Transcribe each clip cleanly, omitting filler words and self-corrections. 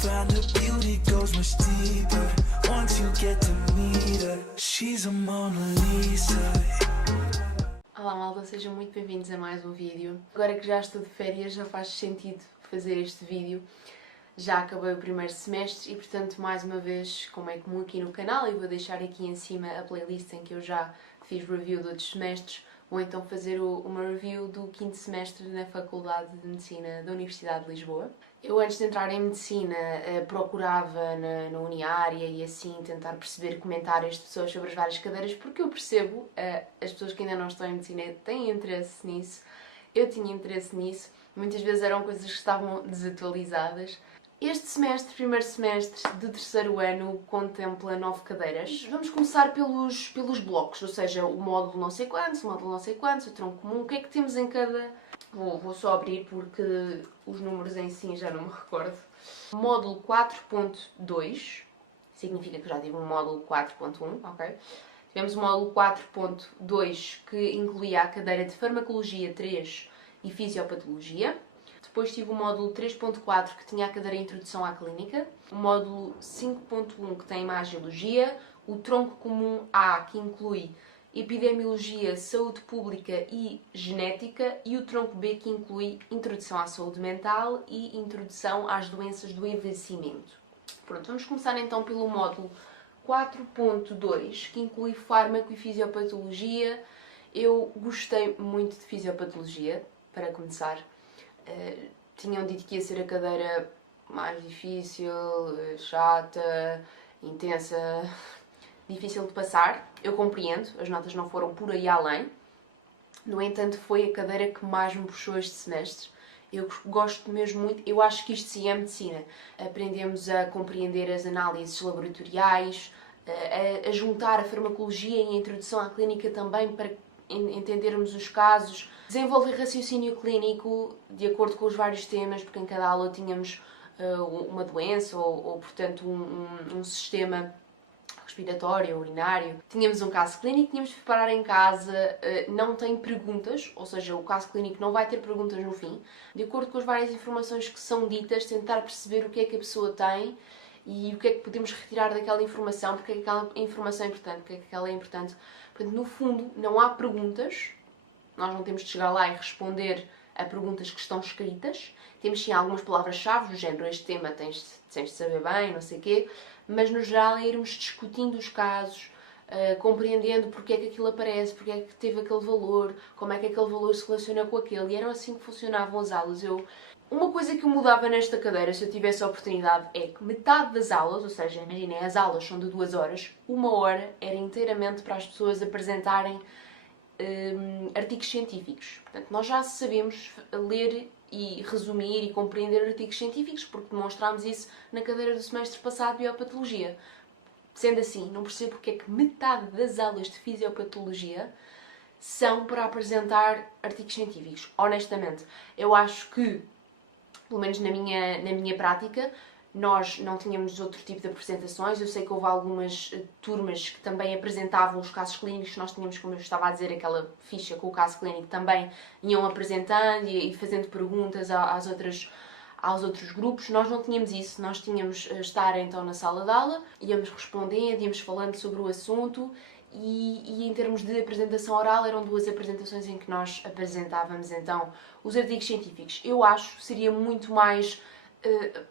find the beauty goes much deeper once you get to meet her. She's a Mona Lisa. Olá malta, sejam muito bem-vindos a mais um vídeo. Agora que já estou de férias já faz sentido fazer este vídeo. Já acabei o primeiro semestre e portanto mais uma vez, como é comum aqui no canal, eu vou deixar aqui em cima a playlist em que eu já fiz review de outros semestres, ou então fazer uma review do quinto semestre na Faculdade de Medicina da Universidade de Lisboa. Eu antes de entrar em Medicina procurava na Uniária e assim tentar perceber comentários de pessoas sobre as várias cadeiras, porque eu percebo, as pessoas que ainda não estão em Medicina têm interesse nisso, eu tinha interesse nisso, muitas vezes eram coisas que estavam desatualizadas. Este semestre, primeiro semestre do terceiro ano, contempla 9 cadeiras. Vamos começar pelos blocos, ou seja, o módulo não sei quantos, o módulo não sei quantos, o tronco comum, o que é que temos em cada... Vou só abrir porque os números em si já não me recordo. Módulo 4.2, significa que já tive um módulo 4.1, ok? Tivemos o módulo 4.2 que incluía a cadeira de Farmacologia 3 e Fisiopatologia. Depois tive o módulo 3.4 que tinha a cadeira Introdução à Clínica, o módulo 5.1 que tem Imagiologia, o tronco comum A que inclui Epidemiologia, Saúde Pública e Genética e o tronco B que inclui Introdução à Saúde Mental e Introdução às Doenças do Envelhecimento. Pronto, vamos começar então pelo módulo 4.2 que inclui Fármaco e Fisiopatologia. Eu gostei muito de Fisiopatologia, para começar. Tinham dito que ia ser a cadeira mais difícil, chata, intensa, difícil de passar. Eu compreendo, as notas não foram por aí além. No entanto, foi a cadeira que mais me puxou este semestre. Eu gosto mesmo muito, eu acho que isto sim é medicina. Aprendemos a compreender as análises laboratoriais, a juntar a farmacologia e a introdução à clínica também para entendermos os casos, desenvolver raciocínio clínico de acordo com os vários temas, porque em cada aula tínhamos uma doença ou portanto, um sistema respiratório, urinário. Tínhamos um caso clínico, tínhamos de preparar em casa, não tem perguntas, ou seja, o caso clínico não vai ter perguntas no fim. De acordo com as várias informações que são ditas, tentar perceber o que é que a pessoa tem e o que é que podemos retirar daquela informação, porque é que aquela informação é importante, porque é que aquela é importante. Portanto, no fundo, não há perguntas, nós não temos de chegar lá e responder a perguntas que estão escritas. Temos sim algumas palavras-chave, do género, este tema tens de saber bem, não sei o quê, mas no geral é irmos discutindo os casos, compreendendo porque é que aquilo aparece, porque é que teve aquele valor, como é que aquele valor se relaciona com aquele, e eram assim que funcionavam as aulas. Uma coisa que eu mudava nesta cadeira, se eu tivesse a oportunidade, é que metade das aulas, ou seja, imaginem, as aulas são de 2 horas, 1 hora era inteiramente para as pessoas apresentarem artigos científicos. Portanto, nós já sabemos ler e resumir e compreender artigos científicos, porque demonstrámos isso na cadeira do semestre passado de Biopatologia. Sendo assim, não percebo porque é que metade das aulas de Fisiopatologia são para apresentar artigos científicos. Honestamente, eu acho que, pelo menos na minha prática, nós não tínhamos outro tipo de apresentações. Eu sei que houve algumas turmas que também apresentavam os casos clínicos. Nós tínhamos, como eu estava a dizer, aquela ficha com o caso clínico, também iam apresentando e fazendo perguntas aos outros grupos. Nós não tínhamos isso. Nós tínhamos estar então na sala de aula, íamos respondendo, íamos falando sobre o assunto. E em termos de apresentação oral, eram 2 apresentações em que nós apresentávamos então os artigos científicos. Eu acho que seria muito mais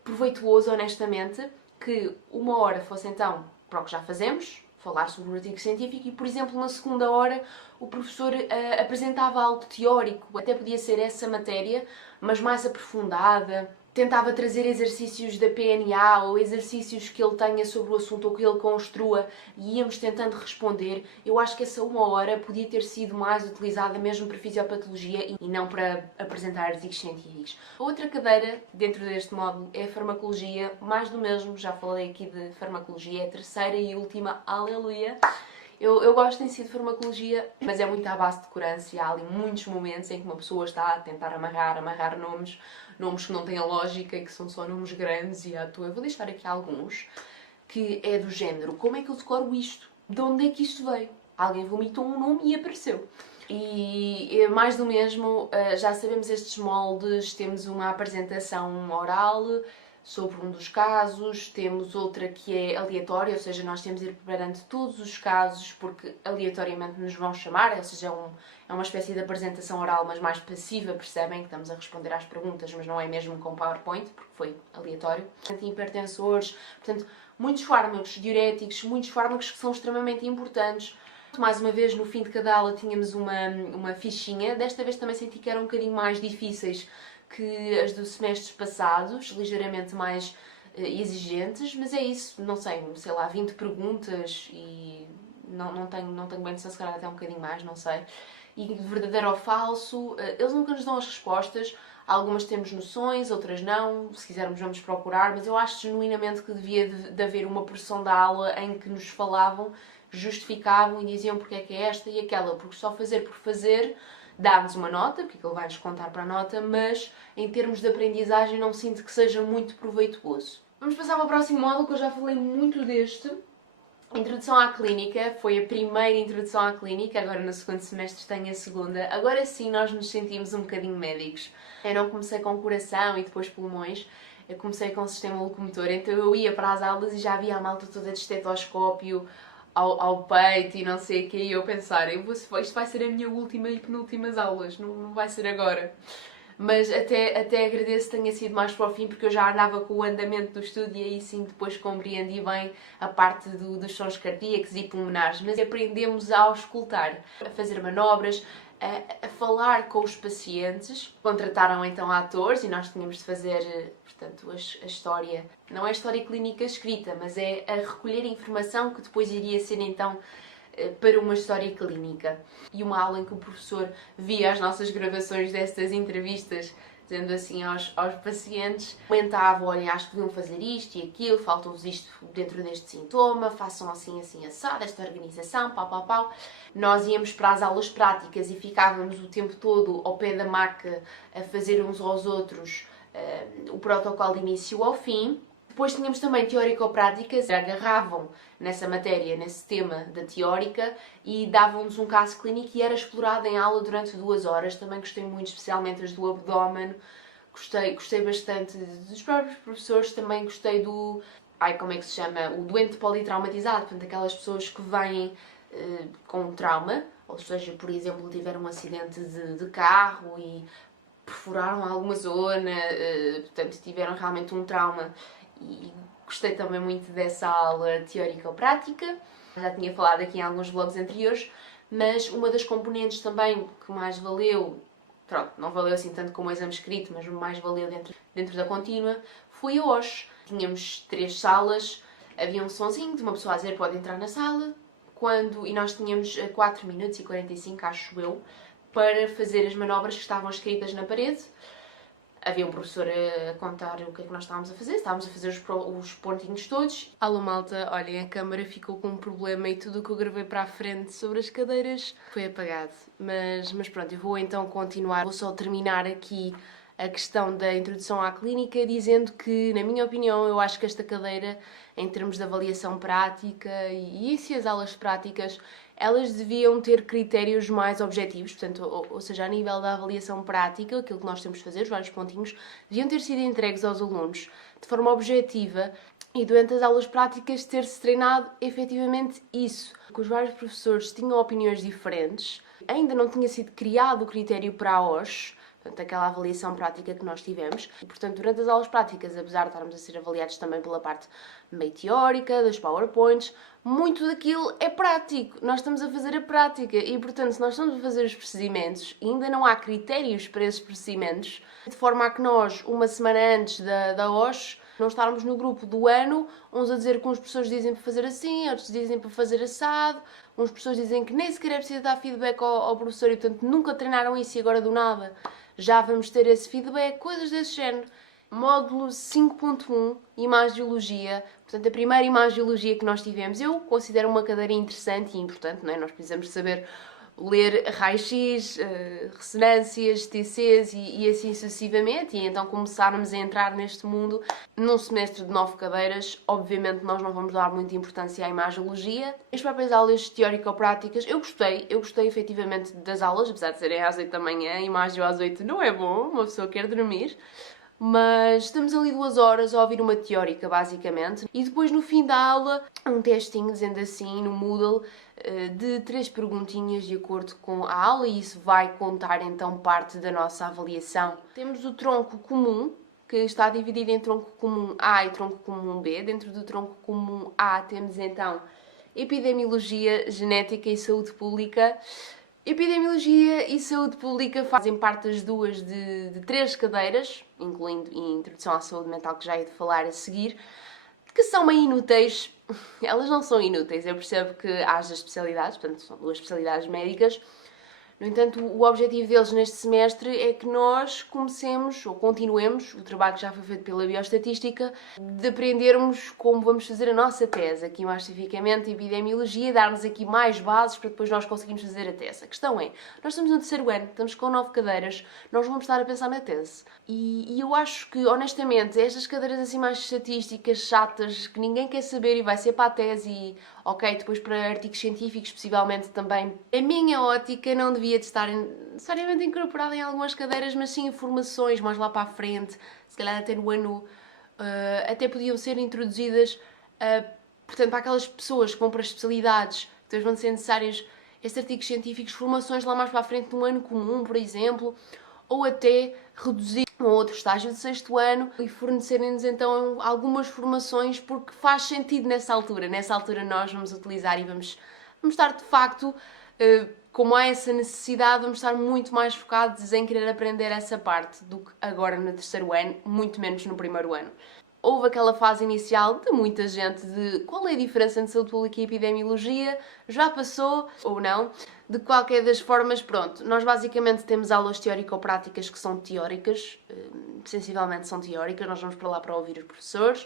proveituoso, honestamente, que 1 hora fosse então para o que já fazemos, falar sobre o artigo científico, e, por exemplo, na segunda hora o professor apresentava algo teórico, até podia ser essa matéria, mas mais aprofundada. Tentava trazer exercícios da PNA ou exercícios que ele tenha sobre o assunto ou que ele construa e íamos tentando responder. Eu acho que essa 1 hora podia ter sido mais utilizada mesmo para Fisiopatologia e não para apresentar artigos científicos. A outra cadeira dentro deste módulo é a Farmacologia, mais do mesmo, já falei aqui de Farmacologia, é a terceira e última, aleluia! Eu gosto em si de Farmacologia, mas é muito à base de decorância e há ali muitos momentos em que uma pessoa está a tentar amarrar nomes que não têm lógica e que são só nomes grandes e à toa. Eu vou deixar aqui alguns, que é do género, como é que eu decoro isto? De onde é que isto veio? Alguém vomitou um nome e apareceu. E mais do mesmo, já sabemos estes moldes, temos uma apresentação oral, sobre um dos casos, temos outra que é aleatória, ou seja, nós temos de ir preparando todos os casos porque aleatoriamente nos vão chamar, ou seja, é uma espécie de apresentação oral, mas mais passiva, percebem que estamos a responder às perguntas, mas não é mesmo com PowerPoint, porque foi aleatório. Antihipertensores, portanto, muitos fármacos diuréticos, muitos fármacos que são extremamente importantes. Mais uma vez, no fim de cada aula tínhamos uma fichinha, desta vez também senti que eram um bocadinho mais difíceis que as dos semestres passados, ligeiramente mais exigentes, mas é isso, não sei lá, 20 perguntas e não tenho bem noção, se calhar até um bocadinho mais, não sei. E verdadeiro ou falso, eles nunca nos dão as respostas, algumas temos noções, outras não, se quisermos vamos procurar, mas eu acho genuinamente que devia de haver uma porção da aula em que nos falavam, justificavam e diziam porque é que é esta e aquela, porque só fazer por fazer dá-nos uma nota, porque ele vai nos contar para a nota, mas em termos de aprendizagem não sinto que seja muito proveitoso. Vamos passar para o próximo módulo, que eu já falei muito deste. Introdução à clínica, foi a primeira introdução à clínica, agora no segundo semestre tenho a segunda. Agora sim nós nos sentimos um bocadinho médicos. Eu não comecei com coração e depois pulmões, eu comecei com o sistema locomotor, então eu ia para as aulas e já havia a malta toda de estetoscópio ao peito e não sei o quê, e eu pensar, isto vai ser a minha última e penúltimas aulas, não vai ser agora. Mas até agradeço que tenha sido mais para o fim, porque eu já andava com o andamento do estudo e aí sim depois compreendi bem a parte dos sons cardíacos e pulmonares. Mas aprendemos a auscultar, a fazer manobras, a falar com os pacientes. Contrataram então atores e nós tínhamos de fazer, portanto, a história, não é a história clínica escrita, mas é a recolher informação que depois iria ser então para uma história clínica. E uma aula em que o professor via as nossas gravações destas entrevistas, dizendo assim aos pacientes, comentava, olhem, acho que deviam fazer isto e aquilo, falta-vos isto dentro deste sintoma, façam assim, assim, assado, esta organização, pau, pau, pau. Nós íamos para as aulas práticas e ficávamos o tempo todo ao pé da maca a fazer uns aos outros o protocolo de início ao fim. Depois tínhamos também teórico-práticas, agarravam nessa matéria, nesse tema da teórica e davam-nos um caso clínico e era explorado em aula durante 2 horas. Também gostei muito, especialmente as do abdômen, gostei bastante dos próprios professores, também gostei do, como é que se chama? O doente politraumatizado, portanto aquelas pessoas que vêm com trauma, ou seja, por exemplo, tiveram um acidente de carro e perfuraram alguma zona, portanto tiveram realmente um trauma. E gostei também muito dessa aula teórico-prática. Já tinha falado aqui em alguns vlogs anteriores, mas uma das componentes também que mais valeu, pronto, não valeu assim tanto como o exame escrito, mas mais valeu dentro da contínua, foi a OSH. Tínhamos 3 salas, havia um sonzinho de uma pessoa a dizer pode entrar na sala, e nós tínhamos 4 minutos e 45, acho eu, para fazer as manobras que estavam escritas na parede. Havia um professor a contar o que é que nós estávamos a fazer os pontinhos todos. Alô malta, olhem, a câmara ficou com um problema e tudo o que eu gravei para a frente sobre as cadeiras foi apagado. Mas pronto, eu vou então continuar. Vou só terminar aqui a questão da introdução à clínica dizendo que, na minha opinião, eu acho que esta cadeira, em termos de avaliação prática e se as aulas práticas, elas deviam ter critérios mais objetivos, portanto, ou seja, a nível da avaliação prática, aquilo que nós temos de fazer, os vários pontinhos, deviam ter sido entregues aos alunos de forma objetiva e durante as aulas práticas ter-se treinado efetivamente isso. Porque os vários professores tinham opiniões diferentes, ainda não tinha sido criado o critério para a OSH, portanto, aquela avaliação prática que nós tivemos. E, portanto, durante as aulas práticas, apesar de estarmos a ser avaliados também pela parte meio teórica, das PowerPoints, muito daquilo é prático. Nós estamos a fazer a prática e, portanto, se nós estamos a fazer os procedimentos e ainda não há critérios para esses procedimentos, de forma a que nós, uma semana antes da OSH, não estarmos no grupo do ano, uns a dizer que uns professores dizem para fazer assim, outros dizem para fazer assado, uns professores dizem que nem sequer é preciso dar feedback ao professor e, portanto, nunca treinaram isso e agora do nada já vamos ter esse feedback, coisas desse género. Módulo 5.1, Imagiologia. Portanto, a primeira Imagiologia que nós tivemos, eu considero uma cadeira interessante e importante, não é? Nós precisamos saber ler raio-x, ressonâncias, TCs e assim sucessivamente, e então começarmos a entrar neste mundo num semestre de 9 cadeiras. Obviamente nós não vamos dar muita importância à imagiologia. As próprias aulas teórico-práticas, eu gostei efetivamente das aulas, apesar de serem às 8 da manhã, imagem às 8 não é bom, uma pessoa quer dormir, mas estamos ali 2 horas a ouvir uma teórica, basicamente, e depois no fim da aula, um testinho, dizendo assim, no Moodle, de 3 perguntinhas de acordo com a aula, e isso vai contar então parte da nossa avaliação. Temos o tronco comum, que está dividido em tronco comum A e tronco comum B. Dentro do tronco comum A temos então Epidemiologia, Genética e Saúde Pública. Epidemiologia e Saúde Pública fazem parte das duas de 3 cadeiras, incluindo a Introdução à Saúde Mental, que já hei de falar a seguir, que são meio inúteis. Elas não são inúteis, eu percebo que haja especialidades, portanto são 2 especialidades médicas. No entanto, o objetivo deles neste semestre é que nós comecemos, ou continuemos, o trabalho que já foi feito pela Bioestatística, de aprendermos como vamos fazer a nossa tese, aqui mais especificamente Epidemiologia, dar-nos aqui mais bases para depois nós conseguirmos fazer a tese. A questão é, nós estamos no 3º ano, estamos com 9 cadeiras, nós vamos estar a pensar na tese. E eu acho que, honestamente, estas cadeiras assim mais estatísticas, chatas, que ninguém quer saber e vai ser para a tese e, ok, depois para artigos científicos, possivelmente também, a minha ótica não devia de estar necessariamente incorporada em algumas cadeiras, mas sim informações mais lá para a frente, se calhar até no ano, até podiam ser introduzidas, portanto, para aquelas pessoas que vão para as especialidades, depois vão ser necessários estes artigos científicos, formações lá mais para a frente no ano comum, por exemplo, ou até reduzir a outro estágio de 6º ano e fornecerem-nos então algumas formações, porque faz sentido nessa altura. Nessa altura nós vamos utilizar e vamos estar de facto, como há essa necessidade, vamos estar muito mais focados em querer aprender essa parte do que agora no 3º ano, muito menos no 1º ano. Houve aquela fase inicial de muita gente de qual é a diferença entre saúde pública e epidemiologia, já passou ou não. De qualquer das formas, pronto, nós basicamente temos aulas teórico-práticas que são teóricas, sensivelmente são teóricas, nós vamos para lá para ouvir os professores,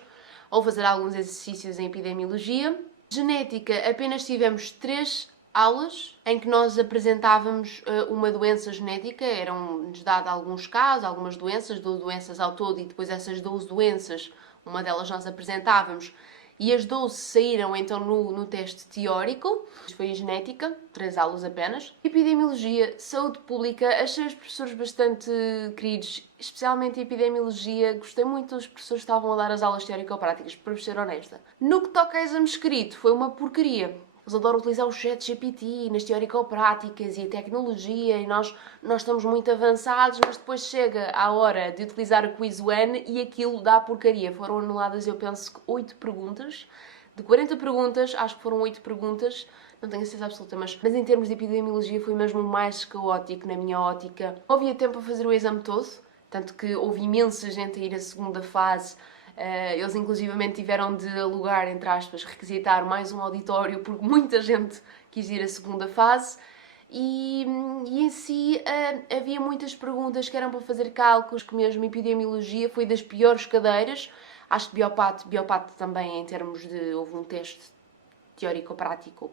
ou fazer alguns exercícios em epidemiologia. Genética, apenas tivemos 3 aulas em que nós apresentávamos uma doença genética, eram-nos dados alguns casos, algumas doenças, 12 doenças ao todo, e depois essas 12 doenças, uma delas nós apresentávamos, e as 12 saíram então no teste teórico. Isto foi a genética, 3 aulas apenas. Epidemiologia, saúde pública, achei os professores bastante queridos, especialmente a epidemiologia, gostei muito dos professores que estavam a dar as aulas teórico-práticas, para ser honesta. No que toca a exame escrito, foi uma porcaria. Eles adoram utilizar o ChatGPT nas teórico-práticas e a tecnologia, e nós estamos muito avançados, mas depois chega a hora de utilizar o Quiz One e aquilo dá porcaria. Foram anuladas, eu penso, 8 perguntas. De 40 perguntas, acho que foram 8 perguntas, não tenho a certeza absoluta, mas em termos de epidemiologia foi mesmo o mais caótico na minha ótica. Não havia tempo para fazer o exame todo, tanto que houve imensa gente a ir à segunda fase. Eles inclusivamente tiveram de alugar, entre aspas, requisitar mais um auditório porque muita gente quis ir à segunda fase e em si havia muitas perguntas que eram para fazer cálculos, que mesmo epidemiologia foi das piores cadeiras. Acho que biopato também, em termos de, houve um teste teórico-prático,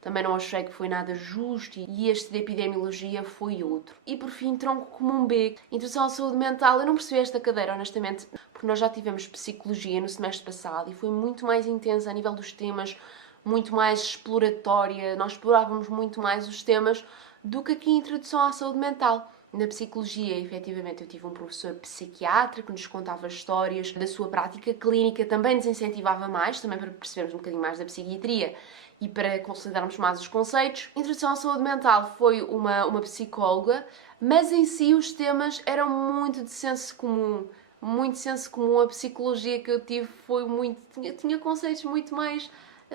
também não achei que foi nada justo, e este de epidemiologia foi outro. E por fim, tronco comum B, introdução à saúde mental. Eu não percebi esta cadeira, honestamente, porque nós já tivemos psicologia no semestre passado e foi muito mais intensa a nível dos temas, muito mais exploratória, nós explorávamos muito mais os temas do que aqui a introdução à saúde mental. Na psicologia, efetivamente, eu tive um professor psiquiatra que nos contava histórias da sua prática clínica, também nos incentivava mais, também para percebermos um bocadinho mais da psiquiatria e para consolidarmos mais os conceitos. A introdução à saúde mental foi uma psicóloga, mas em si os temas eram muito de senso comum. Muito senso comum. A psicologia que eu tive foi muito... tinha conceitos muito mais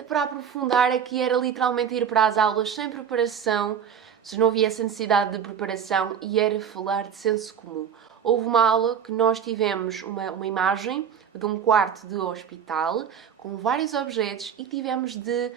para aprofundar. Aqui era literalmente ir para as aulas sem preparação, se não havia essa necessidade de preparação, e era falar de senso comum. Houve uma aula que nós tivemos uma imagem de um quarto de hospital com vários objetos e tivemos de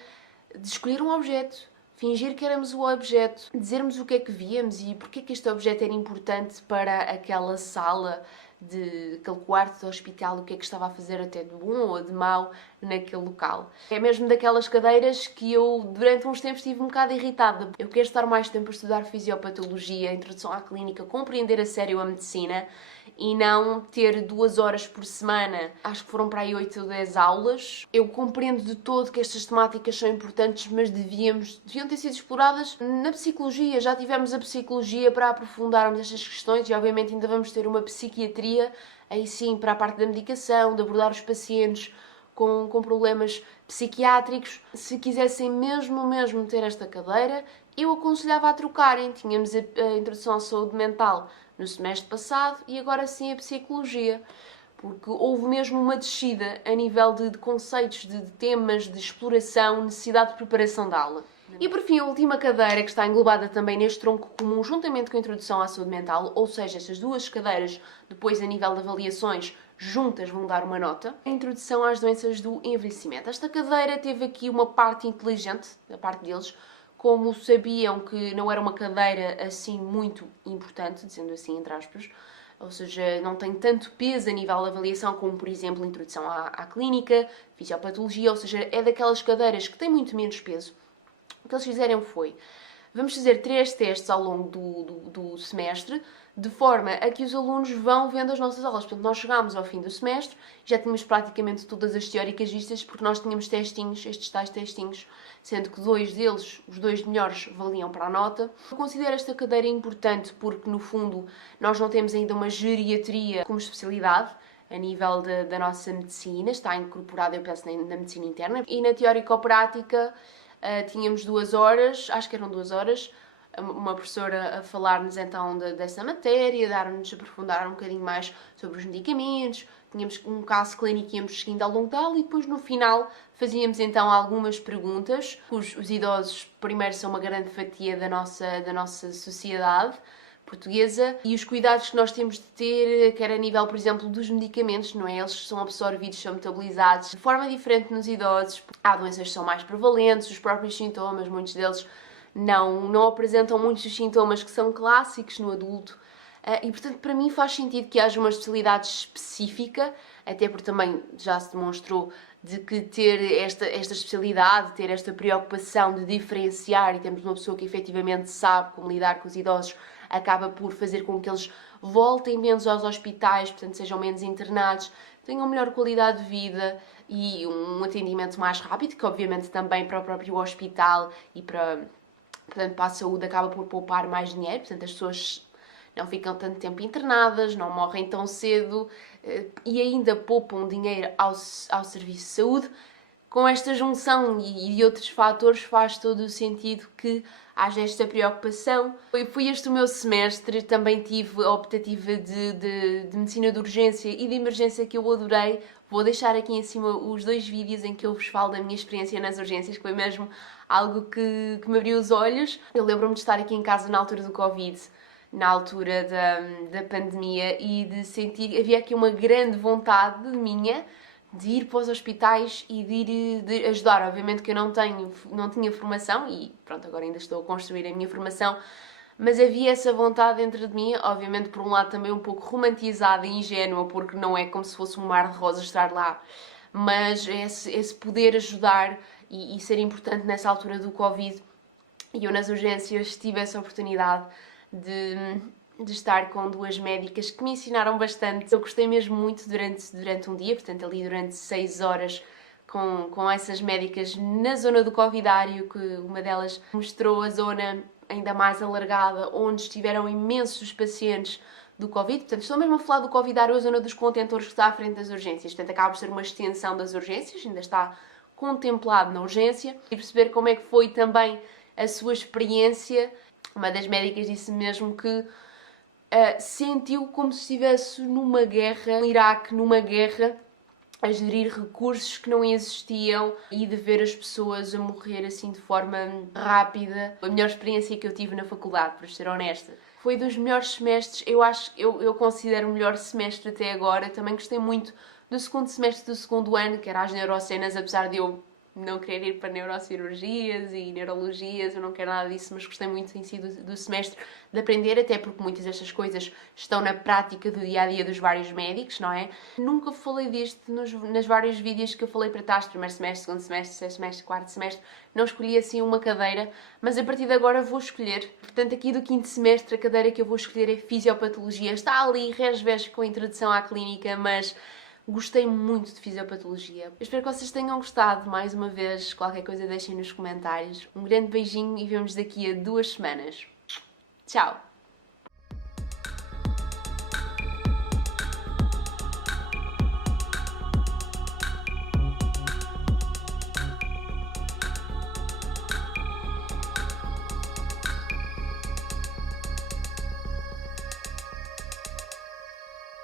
escolher um objeto, fingir que éramos o objeto, dizermos o que é que víamos e porque é que este objeto era importante para aquela sala, aquele quarto de hospital, o que é que estava a fazer até de bom ou de mau naquele local. É mesmo daquelas cadeiras que eu durante uns tempos estive um bocado irritada. Eu quero estar mais tempo a estudar fisiopatologia, introdução à clínica, compreender a sério a medicina e não ter 2 horas por semana. Acho que foram para aí 8 ou 10 aulas. Eu compreendo de todo que estas temáticas são importantes, mas deviam ter sido exploradas na psicologia. Já tivemos a psicologia para aprofundarmos estas questões e obviamente ainda vamos ter uma psiquiatria fisiopatologia, aí sim para a parte da medicação, de abordar os pacientes com problemas psiquiátricos. Se quisessem mesmo ter esta cadeira, eu aconselhava a trocarem. Tínhamos a introdução à saúde mental no semestre passado e agora sim a psicologia, porque houve mesmo uma descida a nível de conceitos, de temas, de exploração, necessidade de preparação da aula. E por fim, a última cadeira, que está englobada também neste tronco comum, juntamente com a introdução à saúde mental, ou seja, estas duas cadeiras, depois a nível de avaliações, juntas vão dar uma nota, a introdução às doenças do envelhecimento. Esta cadeira teve aqui uma parte inteligente, da parte deles, como sabiam que não era uma cadeira assim muito importante, dizendo assim entre aspas, ou seja, não tem tanto peso a nível de avaliação como, por exemplo, a introdução à clínica, fisiopatologia, ou seja, é daquelas cadeiras que têm muito menos peso. O que eles fizeram foi, vamos fazer 3 testes ao longo do semestre, de forma a que os alunos vão vendo as nossas aulas. Portanto, nós chegámos ao fim do semestre, já tínhamos praticamente todas as teóricas vistas, porque nós tínhamos testinhos, estes tais testinhos, sendo que 2 deles, os 2 melhores, valiam para a nota. Eu considero esta cadeira importante porque, no fundo, nós não temos ainda uma geriatria como especialidade, a nível da nossa medicina, está incorporada, eu penso, na medicina interna. E na teórico-prática, tínhamos 2 horas, acho que eram 2 horas, uma professora a falar-nos então dessa matéria, dar-nos a aprofundar um bocadinho mais sobre os medicamentos, tínhamos um caso clínico que íamos seguindo ao longo da aula e depois no final fazíamos então algumas perguntas. Os idosos primeiro são uma grande fatia da nossa sociedade portuguesa e os cuidados que nós temos de ter, quer a nível, por exemplo, dos medicamentos, não é? Eles são absorvidos, são metabolizados de forma diferente nos idosos. Há doenças que são mais prevalentes, os próprios sintomas, muitos deles não apresentam muitos dos sintomas que são clássicos no adulto. E, portanto, para mim faz sentido que haja uma especialidade específica, até porque também já se demonstrou de que ter esta especialidade, ter esta preocupação de diferenciar e termos uma pessoa que efetivamente sabe como lidar com os idosos, acaba por fazer com que eles voltem menos aos hospitais, portanto sejam menos internados, tenham melhor qualidade de vida e um atendimento mais rápido, que obviamente também para o próprio hospital e para a saúde acaba por poupar mais dinheiro, portanto as pessoas não ficam tanto tempo internadas, não morrem tão cedo e ainda poupam dinheiro ao serviço de saúde. Com esta junção e outros fatores faz todo o sentido que haja esta preocupação. Foi este o meu semestre, também tive a optativa de medicina de urgência e de emergência que eu adorei. Vou deixar aqui em cima os 2 vídeos em que eu vos falo da minha experiência nas urgências, que foi mesmo algo que me abriu os olhos. Eu lembro-me de estar aqui em casa na altura do Covid, na altura da pandemia, e de sentir, havia aqui uma grande vontade minha de ir para os hospitais e de ajudar. Obviamente que eu não tinha formação e pronto, agora ainda estou a construir a minha formação, mas havia essa vontade dentro de mim, obviamente por um lado também um pouco romantizada e ingênua, porque não é como se fosse um mar de rosas estar lá, mas esse poder ajudar e ser importante nessa altura do Covid. E eu nas urgências tive essa oportunidade de estar com 2 médicas que me ensinaram bastante. Eu gostei mesmo muito durante um dia, portanto ali durante 6 horas com essas médicas na zona do covidário, que uma delas mostrou a zona ainda mais alargada, onde estiveram imensos pacientes do Covid. Portanto, estou mesmo a falar do covidário, a zona dos contentores que está à frente das urgências. Portanto, acaba por ser uma extensão das urgências, ainda está contemplado na urgência. E perceber como é que foi também a sua experiência. Uma das médicas disse mesmo que sentiu como se estivesse numa guerra, no Iraque, numa guerra, a gerir recursos que não existiam e de ver as pessoas a morrer assim de forma rápida. A melhor experiência que eu tive na faculdade, para ser honesta. Foi dos melhores semestres, eu considero o melhor semestre até agora. Também gostei muito do segundo semestre do segundo ano, que era as neurocenas, apesar de eu não querer ir para neurocirurgias e neurologias, eu não quero nada disso, mas gostei muito em si do semestre de aprender, até porque muitas destas coisas estão na prática do dia-a-dia dos vários médicos, não é? Nunca falei disto nas vários vídeos que eu falei para trás, primeiro semestre, segundo semestre, terceiro semestre, quarto semestre, não escolhi assim uma cadeira, mas a partir de agora vou escolher. Portanto, aqui do quinto semestre, a cadeira que eu vou escolher é Fisiopatologia. Está ali, resves com a introdução à clínica, mas gostei muito de fisiopatologia. Eu espero que vocês tenham gostado. Mais uma vez, qualquer coisa deixem nos comentários. Um grande beijinho e vemos daqui a 2 semanas. Tchau!